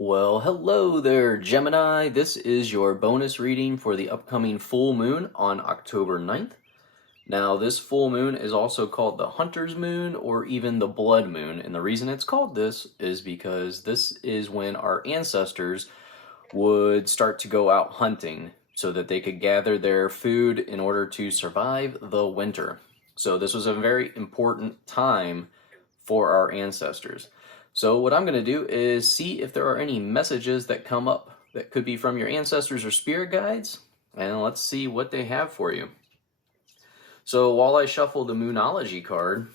Well, hello there, Gemini. This is your bonus reading for the upcoming full moon on October 9th. Now, this full moon is also called the Hunter's Moon or even the Blood Moon. And the reason it's called this is because this is when our ancestors would start to go out hunting so that they could gather their food in order to survive the winter. So this was a very important time for our ancestors. So what I'm going to do is see if there are any messages that come up that could be from your ancestors or spirit guides, and let's see what they have for you. So while I shuffle the Moonology card,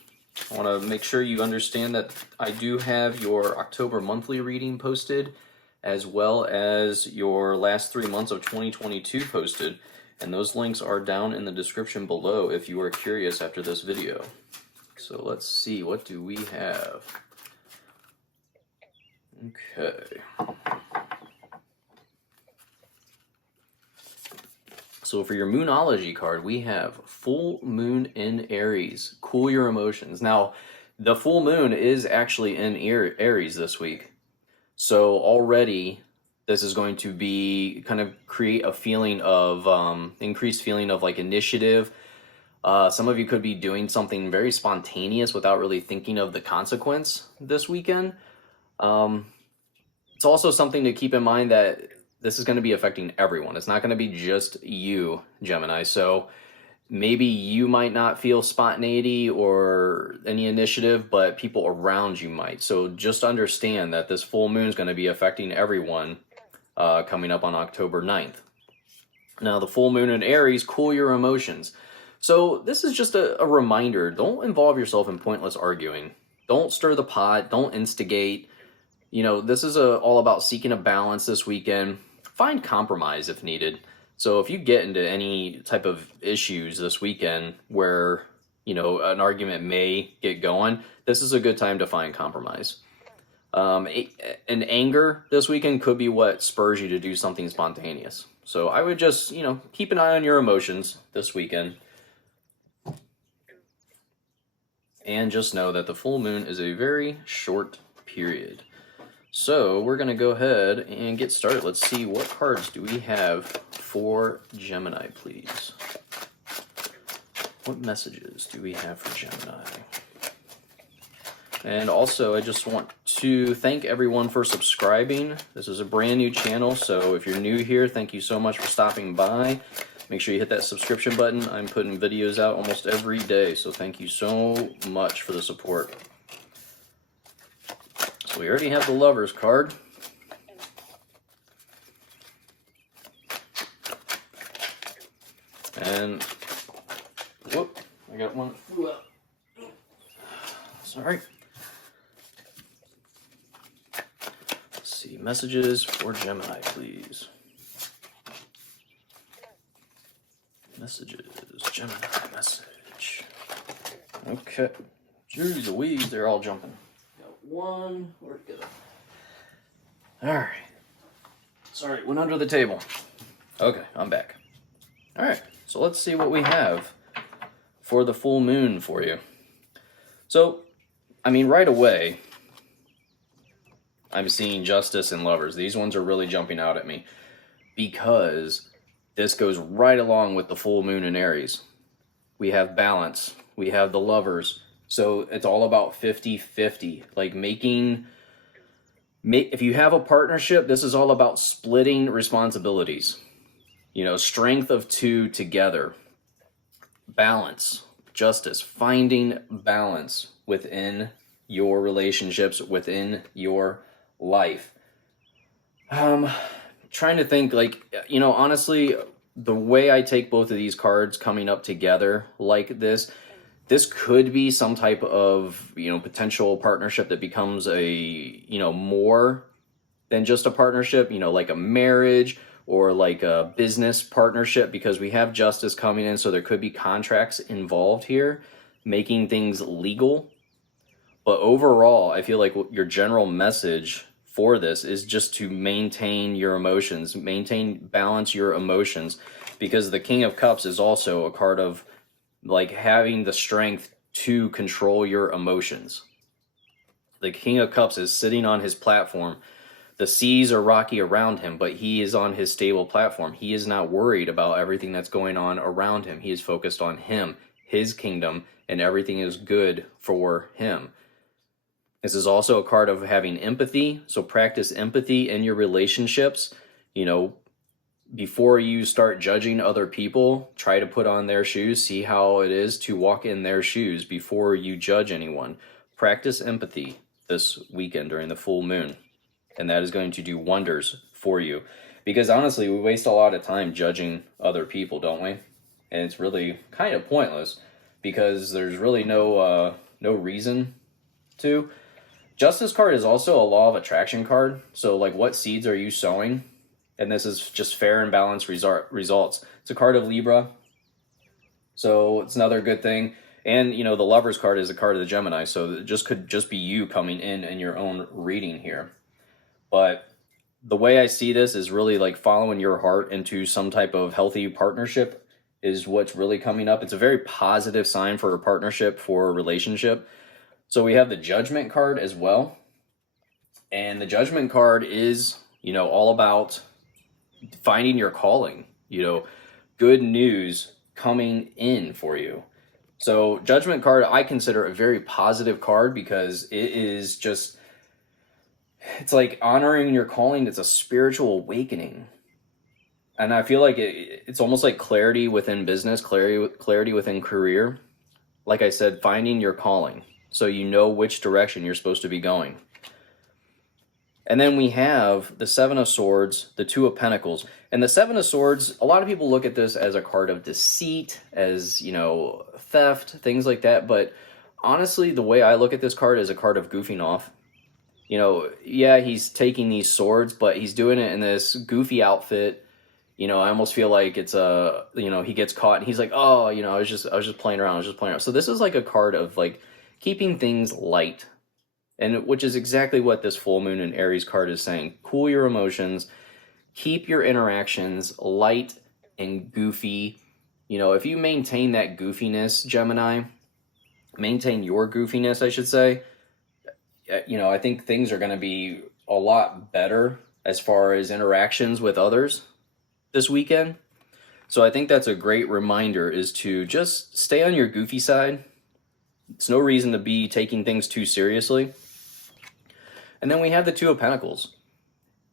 I want to make sure you understand that I do have your October monthly reading posted, as well as your last 3 months of 2022 posted, and those links are down in the description below if you are curious after this video. So let's see, what do we have? Okay. So for your Moonology card, we have Full Moon in Aries. Cool your emotions. Now, the full moon is actually in Aries this week. So already this is going to be kind of create a feeling of increased feeling of like initiative. Some of you could be doing something very spontaneous without really thinking of the consequence this weekend. It's also something to keep in mind that this is going to be affecting everyone. It's not going to be just you, Gemini. So maybe you might not feel spontaneity or any initiative, but people around you might. So just understand that this full moon is going to be affecting everyone coming up on October 9th. Now, the full moon in Aries, cool your emotions. So this is just a reminder. Don't involve yourself in pointless arguing. Don't stir the pot. Don't instigate. You know, this is all about seeking a balance this weekend. Find compromise if needed. So if you get into any type of issues this weekend where, you know, an argument may get going, this is a good time to find compromise. And anger this weekend could be what spurs you to do something spontaneous. So I would just, you know, keep an eye on your emotions this weekend. And just know that the full moon is a very short period. So we're going to go ahead and get started. Let's see, what cards do we have for Gemini, please? What messages do we have for Gemini? And also, I just want to thank everyone for subscribing. This is a brand new channel, so if you're new here, thank you so much for stopping by. Make sure you hit that subscription button. I'm putting videos out almost every day, so thank you so much for the support. So we already have the Lovers card. And, whoop, I got one that flew out. Sorry. Let's see, messages for Gemini, please. Messages, Gemini message. Okay. Jeez Louise, they're all jumping. One, where'd it go? Alright. Sorry, it went under the table. Okay, I'm back. Alright, so let's see what we have for the full moon for you. So, I mean, right away, I'm seeing Justice and Lovers. These ones are really jumping out at me because this goes right along with the full moon in Aries. We have balance. We have the Lovers. So it's all about 50-50, like if you have a partnership, this is all about splitting responsibilities, you know, strength of two together, balance, justice, finding balance within your relationships, within your life. Trying to think, like, you know, honestly, the way I take both of these cards coming up together like this could be some type of, you know, potential partnership that becomes a, you know, more than just a partnership, you know, like a marriage or like a business partnership, because we have Justice coming in. So there could be contracts involved here, making things legal. But overall, I feel like your general message for this is just to maintain your emotions, balance your emotions, because the King of Cups is also a card of like having the strength to control your emotions. The King of Cups is sitting on his platform the seas are rocky around him, but he is on his stable platform. He is not worried about everything that's going on around him. He is focused on him, his kingdom, and everything is good for him. This is also a card of having empathy. So practice empathy in your relationships. You know, before you start judging other people, try to put on their shoes, see how it is to walk in their shoes before you judge anyone. Practice empathy this weekend during the full moon, and that is going to do wonders for you. Because honestly, we waste a lot of time judging other people, don't we? And it's really kind of pointless because there's really no reason to. Justice card is also a law of attraction card. So like, what seeds are you sowing? And this is just fair and balanced results. It's a card of Libra, so it's another good thing. And, you know, the Lover's card is a card of the Gemini, so it could just be you coming in your own reading here. But the way I see this is really like following your heart into some type of healthy partnership is what's really coming up. It's a very positive sign for a partnership, for a relationship. So we have the Judgment card as well. And the Judgment card is, you know, all about finding your calling, you know, good news coming in for you. So Judgment card, I consider a very positive card because it is just, it's like honoring your calling. It's a spiritual awakening. And I feel like it's almost like clarity within business, clarity within career. Like I said, finding your calling so you know which direction you're supposed to be going. And then we have the Seven of Swords, the Two of Pentacles. And the Seven of Swords, a lot of people look at this as a card of deceit, as, you know, theft, things like that. But honestly, the way I look at this card is a card of goofing off. You know, yeah, he's taking these swords, but he's doing it in this goofy outfit. You know, I almost feel like it's you know, he gets caught and he's like, oh, you know, I was just playing around. So this is like a card of like keeping things light. And which is exactly what this full moon in Aries card is saying. Cool your emotions, keep your interactions light and goofy. You know, if you maintain that goofiness, Gemini, maintain your goofiness, I should say, you know, I think things are going to be a lot better as far as interactions with others this weekend. So I think that's a great reminder, is to just stay on your goofy side. It's no reason to be taking things too seriously. And then we have the Two of Pentacles.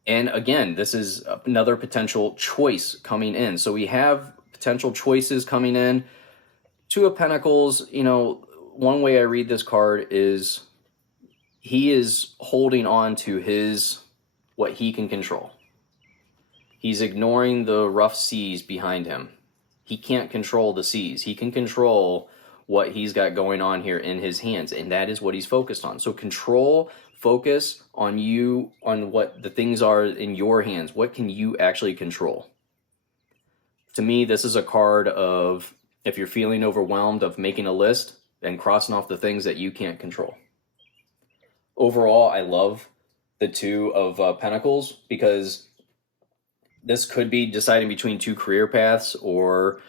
And again, this is another potential choice coming in. So we have potential choices coming in. Two of Pentacles, you know, one way I read this card is he is holding on to what he can control. He's ignoring the rough seas behind him. He can't control the seas. He can control what he's got going on here in his hands, and that is what he's focused on. So focus on you, on what the things are in your hands. What can you actually control? To me, this is a card of, if you're feeling overwhelmed, of making a list and crossing off the things that you can't control. Overall, I love the Two of Pentacles because this could be deciding between two career paths or,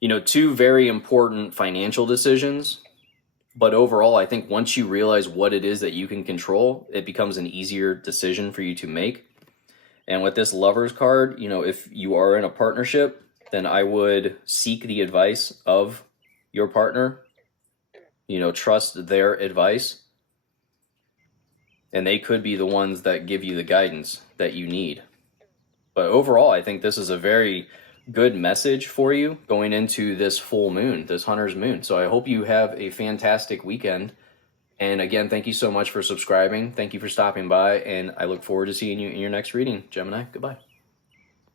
you know, two very important financial decisions. But overall, I think once you realize what it is that you can control, it becomes an easier decision for you to make. And with this Lover's card, you know, if you are in a partnership, then I would seek the advice of your partner. You know, trust their advice. And they could be the ones that give you the guidance that you need. But overall, I think this is a very good message for you going into this full moon, this Hunter's Moon. So I hope you have a fantastic weekend. And again, thank you so much for subscribing. Thank you for stopping by. And I look forward to seeing you in your next reading, Gemini. Goodbye.